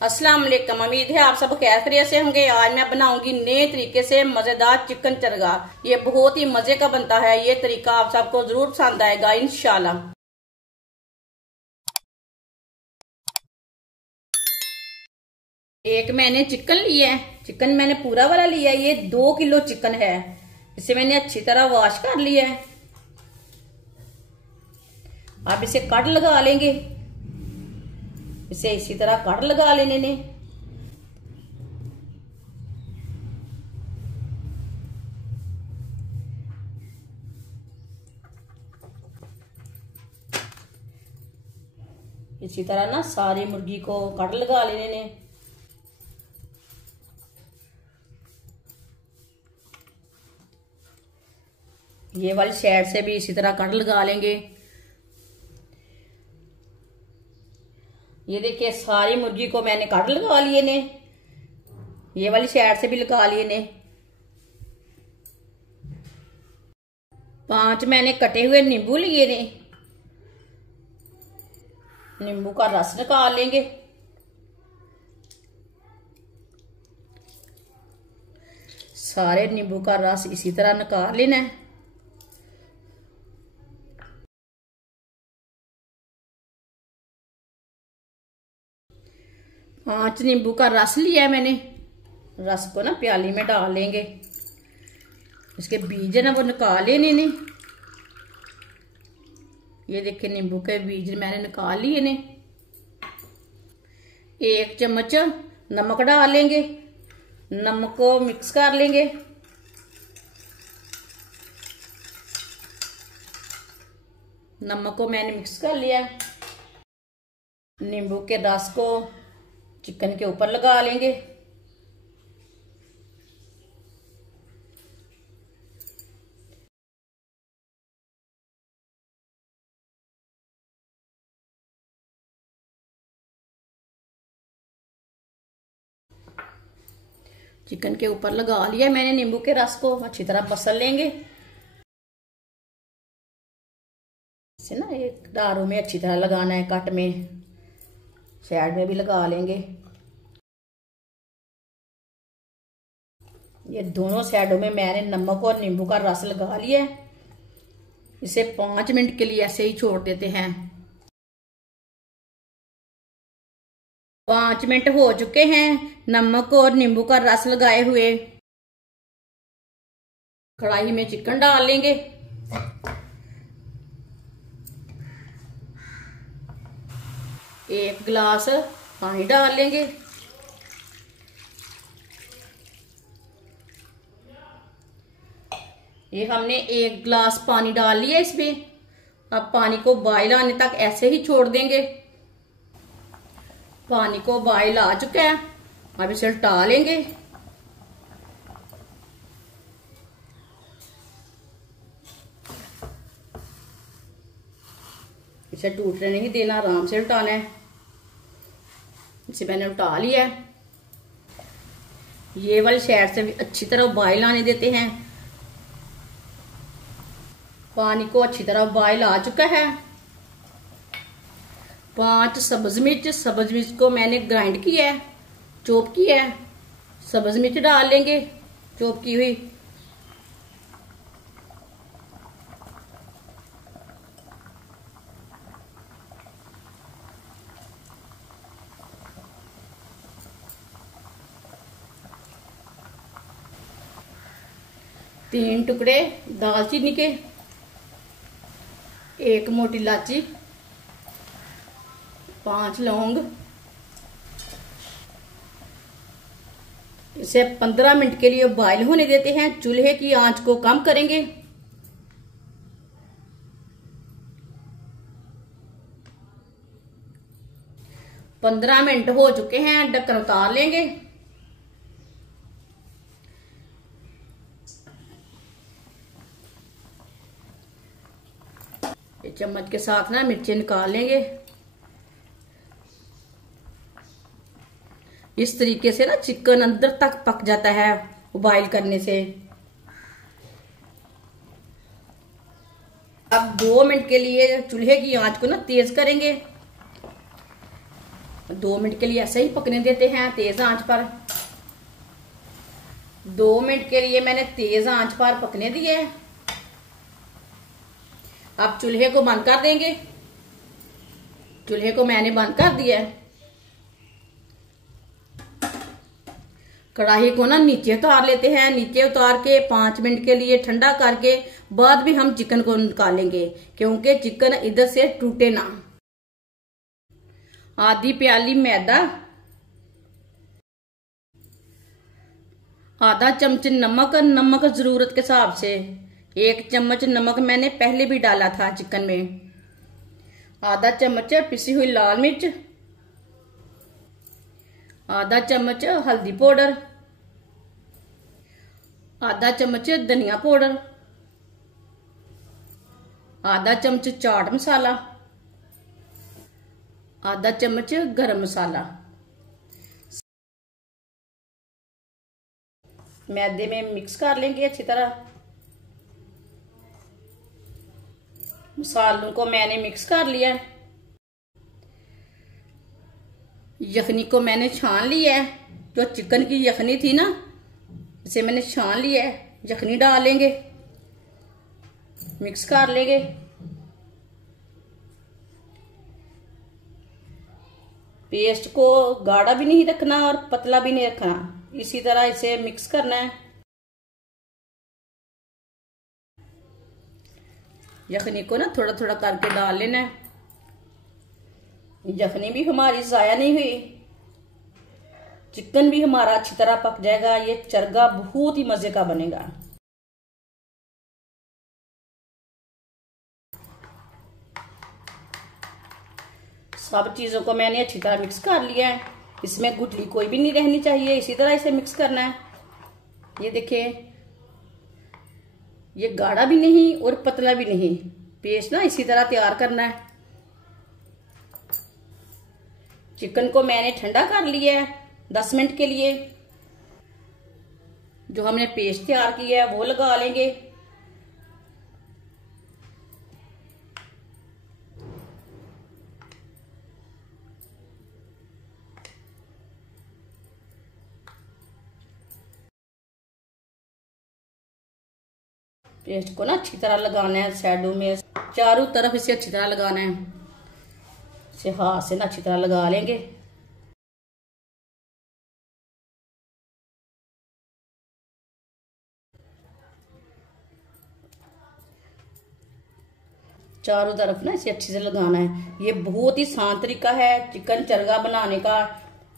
अस्सलाम वालेकुम। उम्मीद है आप सब खैरियत से होंगे। आज मैं बनाऊंगी नए तरीके से मजेदार चिकन चरगा। ये बहुत ही मजे का बनता है। ये तरीका आप सबको जरूर पसंद आएगा इंशाल्लाह। एक मैंने चिकन लिया है। चिकन मैंने पूरा वाला लिया है। ये 2 किलो चिकन है। इसे मैंने अच्छी तरह वॉश कर लिया है। आप इसे कट लगा लेंगे। इसे इसी तरह कट लगा लेने ने। इसी तरह ना सारी मुर्गी को कट लगा लेने ने। ये वाली साइड से भी इसी तरह कट लगा लेंगे। ये देखिए सारी मुर्गी को मैंने कट लगा लिए ने। ये वाली साइड से भी लगा लिए ने। 5 मैंने कटे हुए नींबू लिए ने। नींबू का रस निकाल लेंगे। सारे नींबू का रस इसी तरह निकाल लेना है। पांच नींबू का रस लिया है मैंने। रस को ना प्याली में डाल लेंगे। इसके बीज है ना वो निकाल लेने ने। ये देखिए नींबू के बीज मैंने निकाल लिए ने। 1 चम्मच नमक डाल लेंगे। नमक को मिक्स कर लेंगे। नमक को मैंने मिक्स कर लिया। नींबू के रस को चिकन के ऊपर लगा लेंगे। चिकन के ऊपर लगा लिया मैंने नींबू के रस को। अच्छी तरह मसल लेंगे। इसे ना एक दारों में अच्छी तरह लगाना है। कट में साइड में भी लगा लेंगे। ये दोनों साइडों में मैंने नमक और नींबू का रस लगा लिया है। इसे 5 मिनट के लिए ऐसे ही छोड़ देते हैं। 5 मिनट हो चुके हैं नमक और नींबू का रस लगाए हुए। कढ़ाई में चिकन डाल लेंगे। एक गिलास पानी डाल लेंगे। ये हमने 1 गिलास पानी डाल लिया इसमें। अब पानी को बॉयल आने तक ऐसे ही छोड़ देंगे। पानी को बॉयल आ चुका है। अब इसे उल्टा लेंगे। इसे टूटने नहीं देना, आराम से उल्टाना है। इसे मैंने उल्टा लिया है। ये वाली साइड से भी अच्छी तरह बॉयल आने देते हैं। पानी को अच्छी तरह बॉयल आ चुका है। 5 सब्ज मिर्च को मैंने ग्राइंड किया है, चॉप किया है। सब्ज मिर्च डाल लेंगे चॉप की हुई। तीन टुकड़े दालचीनी के, 1 मोटी इलायची, 5 लौंग। इसे 15 मिनट के लिए बॉयल होने देते हैं। चूल्हे की आंच को कम करेंगे। पंद्रह मिनट हो चुके हैं। ढक्कन उतार लेंगे। चम्मच के साथ ना मिर्ची निकाल लेंगे। इस तरीके से ना चिकन अंदर तक पक जाता है बॉईल करने से। अब 2 मिनट के लिए चूल्हे की आंच को ना तेज करेंगे। 2 मिनट के लिए ऐसे ही पकने देते हैं तेज आंच पर। 2 मिनट के लिए मैंने तेज आंच पर पकने दिए। अब चूल्हे को बंद कर देंगे। चूल्हे को मैंने बंद कर दिया है। कढ़ाई को ना नीचे उतार लेते हैं। नीचे उतार के 5 मिनट के लिए ठंडा करके बाद भी हम चिकन को निकालेंगे, क्योंकि चिकन इधर से टूटे ना। आधी प्याली मैदा, आधा चम्मच नमक, नमक जरूरत के हिसाब से। 1 चम्मच नमक मैंने पहले भी डाला था चिकन में। आधा चम्मच पिसी हुई लाल मिर्च, आधा चम्मच हल्दी पाउडर, आधा चम्मच धनिया पाउडर, आधा चम्मच चाट मसाला, आधा चम्मच गरम मसाला। मैदे में मिक्स कर लेंगे अच्छी तरह। मसालों को मैंने मिक्स कर लिया। यखनी को मैंने छान लिया है। जो चिकन की यखनी थी ना, इसे मैंने छान लिया है। यखनी डालेंगे, मिक्स कर लेंगे। पेस्ट को गाढ़ा भी नहीं रखना और पतला भी नहीं रखना, इसी तरह इसे मिक्स करना है। यखनी को ना थोड़ा थोड़ा करके डाल लेना है। यखनी भी हमारी जाया नहीं हुई, चिकन भी हमारा अच्छी तरह पक जाएगा। ये चरगा बहुत ही मजे का बनेगा। सब चीजों को मैंने अच्छी तरह मिक्स कर लिया है। इसमें गुठली कोई भी नहीं रहनी चाहिए। इसी तरह इसे मिक्स करना है। ये देखिए, ये गाढ़ा भी नहीं और पतला भी नहीं। पेस्ट ना इसी तरह तैयार करना है। चिकन को मैंने ठंडा कर लिया है 10 मिनट के लिए। जो हमने पेस्ट तैयार किया है वो लगा लेंगे। पेस्ट को ना अच्छी तरह लगाना है। साइडों में चारों तरफ इसे अच्छी तरह लगाना है। इसे हाथ से ना अच्छी तरह लगा लेंगे। चारों तरफ ना इसे अच्छे से लगाना है। ये बहुत ही आसान तरीका है चिकन चरगा बनाने का।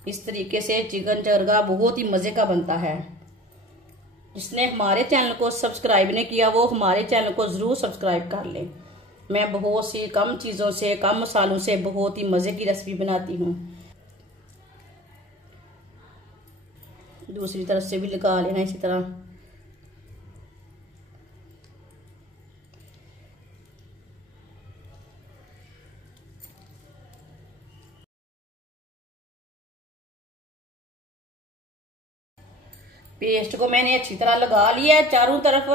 इस तरीके से चिकन चरगा बहुत ही मजे का बनता है। जिसने हमारे चैनल को सब्सक्राइब नहीं किया वो हमारे चैनल को जरूर सब्सक्राइब कर लें। मैं बहुत सी कम चीजों से, कम मसालों से बहुत ही मजे की रेसिपी बनाती हूँ। दूसरी तरफ से भी लगा लेना इसी तरह। पेस्ट को मैंने अच्छी तरह लगा लिया है चारों तरफ।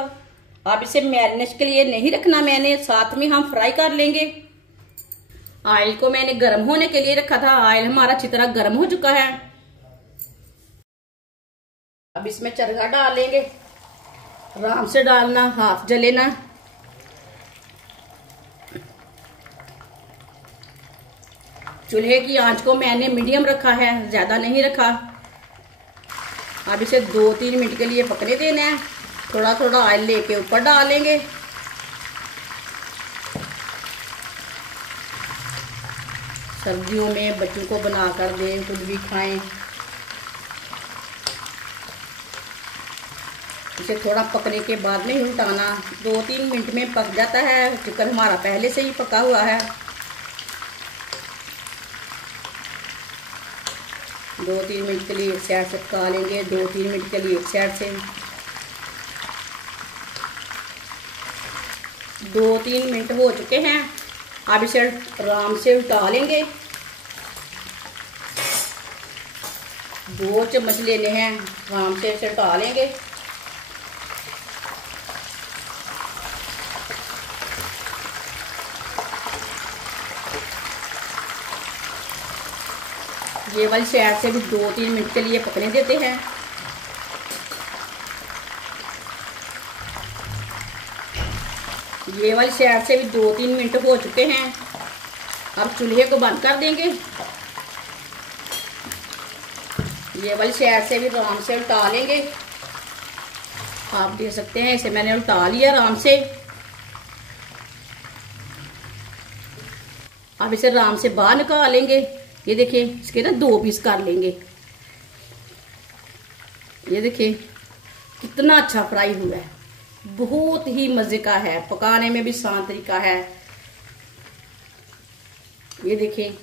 अब इसे मैरिनेट के लिए नहीं रखना, मैंने साथ में हम फ्राई कर लेंगे। ऑयल को मैंने गर्म होने के लिए रखा था। ऑयल हमारा अच्छी तरह गर्म हो चुका है। अब इसमें चरगा डालेंगे। आराम से डालना, हाथ जले ना। चूल्हे की आंच को मैंने मीडियम रखा है, ज्यादा नहीं रखा। अब इसे 2-3 मिनट के लिए पकने देना है। थोड़ा थोड़ा ऑयल लेके ऊपर डालेंगे। सर्दियों में बच्चों को बना कर दें, खुद भी खाएं। इसे थोड़ा पकने के बाद नहीं उल्टाना। 2-3 मिनट में पक जाता है। चिकन हमारा पहले से ही पका हुआ है। 2-3 मिनट के लिए एक साइड से पका लेंगे। 2-3 मिनट के लिए एक साइड से। 2-3 मिनट हो चुके हैं। अब इसे आराम से उल्टा लेंगे। 2 चम्मच लेने हैं, आराम से इसे उल्टा लेंगे। ये वाली साइड से भी 2-3 मिनट के लिए पकने देते हैं। ये वाली साइड से भी 2-3 मिनट हो चुके हैं। अब चूल्हे को बंद कर देंगे। ये वाली साइड से भी आराम से उल्टा लेंगे। आप देख सकते हैं इसे मैंने उल्टा लिया आराम से। अब इसे आराम से बाहर निकाल लेंगे। ये देखिए इसके ना 2 पीस कर लेंगे। ये देखिए कितना अच्छा फ्राई हुआ है, बहुत ही मजे का है, पकाने में भी आसान तरीका है। ये देखिए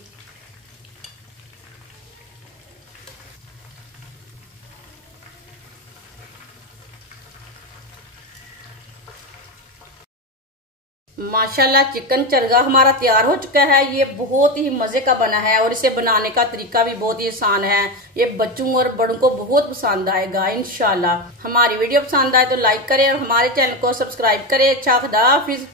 माशाल्लाह चिकन चरगा हमारा तैयार हो चुका है। ये बहुत ही मजे का बना है और इसे बनाने का तरीका भी बहुत ही आसान है। ये बच्चों और बड़ों को बहुत पसंद आएगा इंशाल्लाह। हमारी वीडियो पसंद आए तो लाइक करें और हमारे चैनल को सब्सक्राइब करें। अच्छा खुदा हाफिज।